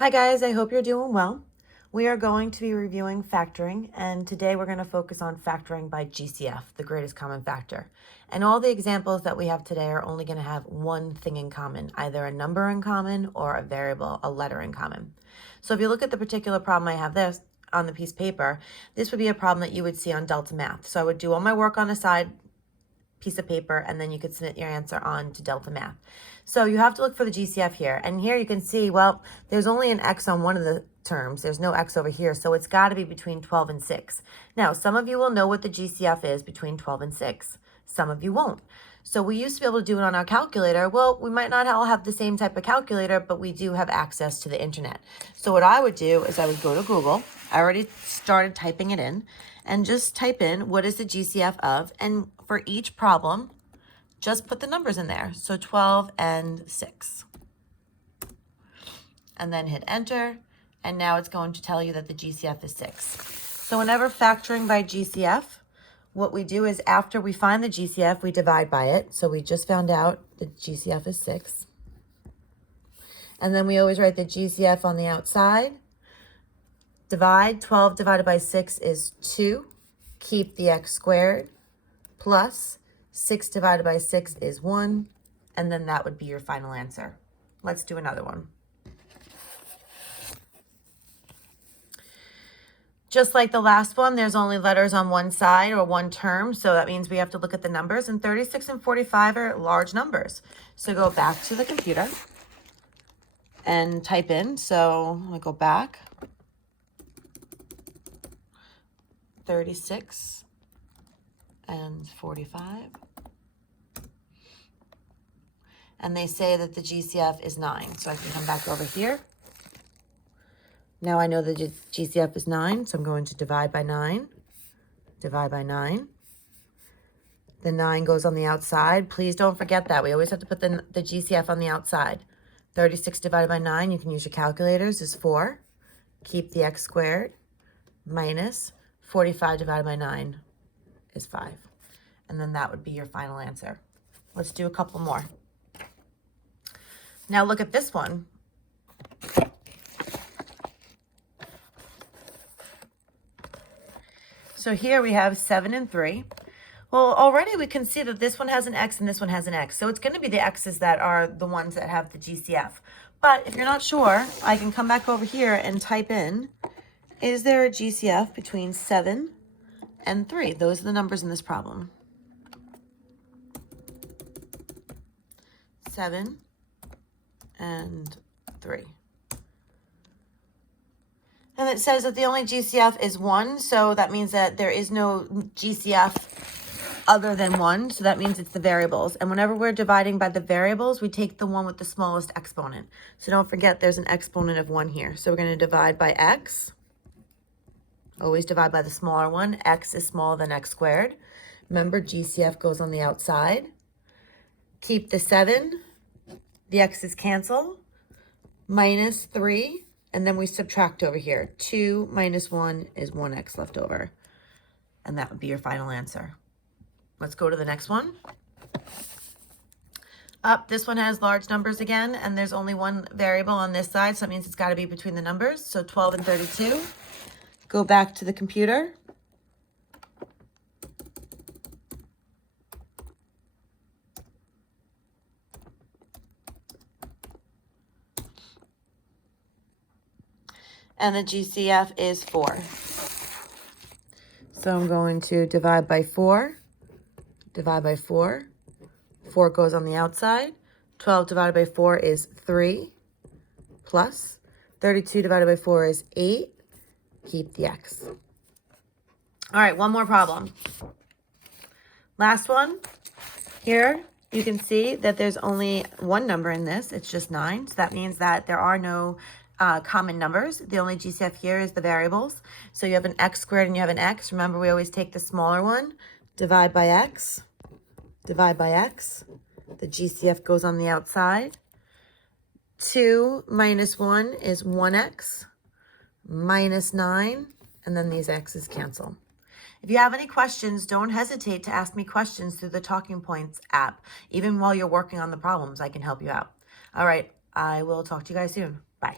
Hi guys, I hope you're doing well. We are going to be reviewing factoring, and today we're going to focus on factoring by GCF, the greatest common factor. And all the examples that we have today are only going to have one thing in common, either a number in common or a variable, a letter in common. So if you look at the particular problem I have this on the piece of paper, this would be a problem that you would see on Delta Math. So I would do all my work on a side piece of paper, and then you could submit your answer on to Delta Math. So you have to look for the GCF here. And here you can see, well, there's only an X on one of the terms. There's no X over here. So it's got to be between 12 and 6. Now, some of you will know what the GCF is between 12 and 6. Some of you won't. So we used to be able to do it on our calculator. Well, we might not all have the same type of calculator, but we do have access to the internet. So what I would do is I would go to Google. I already started typing it in, and just type in what is the GCF of, and for each problem, just put the numbers in there. So 12 and 6. And then hit enter, and now it's going to tell you that the GCF is 6. So whenever factoring by GCF, what we do is after we find the GCF, we divide by it. So we just found out the GCF is 6. And then we always write the GCF on the outside. Divide, 12 divided by 6 is 2. Keep the x squared, plus 6 divided by 6 is 1. And then that would be your final answer. Let's do another one. Just like the last one, there's only letters on one side or one term. So that means we have to look at the numbers. And 36 and 45 are large numbers. So go back to the computer and type in. So I'm going to go back. 36 and 45. And they say that the GCF is 9. So I can come back over here. Now I know the GCF is 9, so I'm going to divide by 9. Divide by 9. The 9 goes on the outside. Please don't forget that. We always have to put the GCF on the outside. 36 divided by 9, you can use your calculators, is 4. Keep the x squared, minus 45 divided by 9 is 5. And then that would be your final answer. Let's do a couple more. Now look at this one. So here we have 7 and 3. Well, already we can see that this one has an X and this one has an X. So it's going to be the X's that are the ones that have the GCF. But if you're not sure, I can come back over here and type in, is there a GCF between 7 and 3? Those are the numbers in this problem. 7 and 3. And it says that the only GCF is 1, so that means that there is no GCF other than 1, so that means it's the variables. And whenever we're dividing by the variables, we take the one with the smallest exponent. So don't forget there's an exponent of 1 here. So we're going to divide by x. Always divide by the smaller one. X is smaller than x squared. Remember, GCF goes on the outside. Keep the 7. The x's cancel. Minus 3. And then we subtract over here. 2 minus 1 is 1x left over. And that would be your final answer. Let's go to the next one. This one has large numbers again, and there's only one variable on this side, so that means it's got to be between the numbers. So 12 and 32. Go back to the computer. And the GCF is 4. So I'm going to divide by 4. Divide by 4. 4 goes on the outside. 12 divided by 4 is 3. Plus 32 divided by 4 is 8. Keep the x. All right, one more problem. Last one. Here you can see that there's only one number in this. It's just 9. So that means that there are no common numbers. The only GCF here is the variables. So you have an x squared and you have an x. Remember, we always take the smaller one. Divide by x. Divide by x. The GCF goes on the outside. 2 minus 1 is 1x. Minus 9. And then these x's cancel. If you have any questions, don't hesitate to ask me questions through the Talking Points app. Even while you're working on the problems, I can help you out. All right, I will talk to you guys soon. Bye.